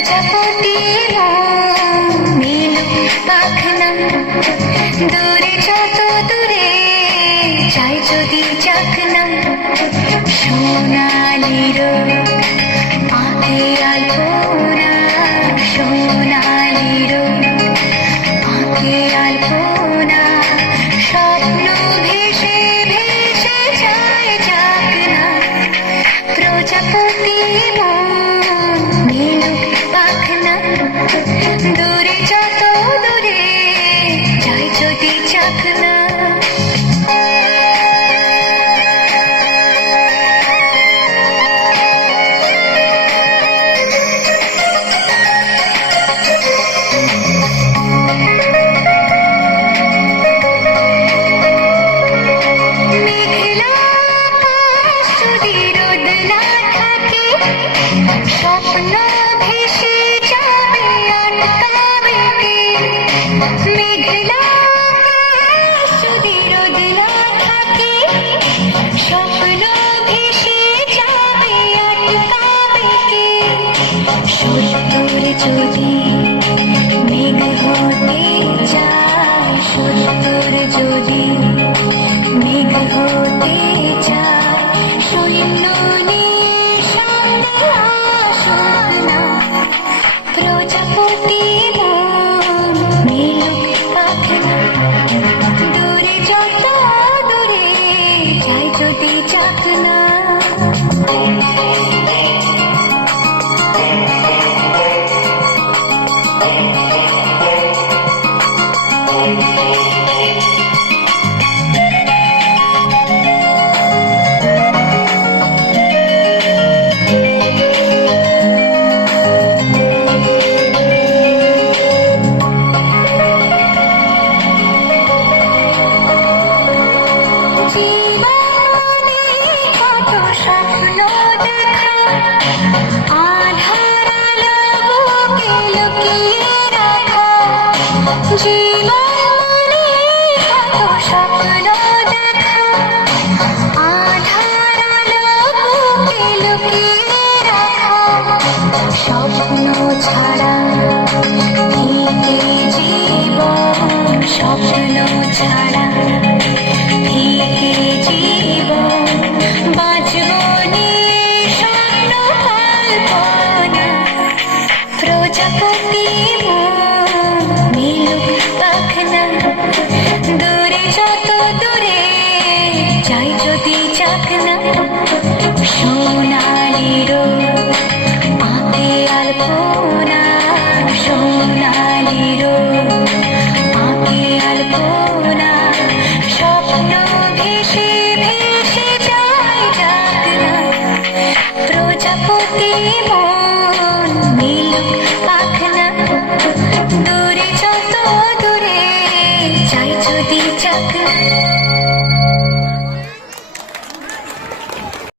প্রজাপতি নীল পাখনা দূরে যত দূরে চাই যদি চাকনা সোনালির আঁকে আলপনা সোনালির আঁকে আলপনা স্বপ্ন ভেসে ভেসে যায় চাকনা প্রজাপতি নীল পাখনা দূরে যত দূরে চাই যদি চাকনা স্বপ্ন ভেসে যাবে আটকাবে কে মেঘলা যদি রোদ না থাকে স্বপ্ন ভেসে যাবে আটকাবে কে সত্তর যদি মেঘ হতে চায় সত্তর যদি মেঘ হতে চায় শূন্য প্রজাপতি নীল পাখনা দূরে যত দূরে যাই যদি চাকনা জীবনে কত স্বপ্ন দেখা আধার আলো বুকে লুকিয়ে রাখা জীবনে কত স্বপ্ন দেখা আধার আলো বুকে লুকিয়ে রাখা স্বপ্ন ছাড়া ফিকে জীবন স্বপ্ন ছাড়া ফিকে জীবন বাঁচব নিয়ে স্বপ্ন কল্পনা প্রজাপতি নীল পাখনা দূরে যত দূরে চাই যদি চাকনা সোনালির আঁকে আলপনা সোনালির আঁকে আলপনা স্বপ্ন ভেসে ভেসে যায় চাকনা প্রজাপতি নীল পাখনা দূরে যত দূরে চাই যদি চাকনা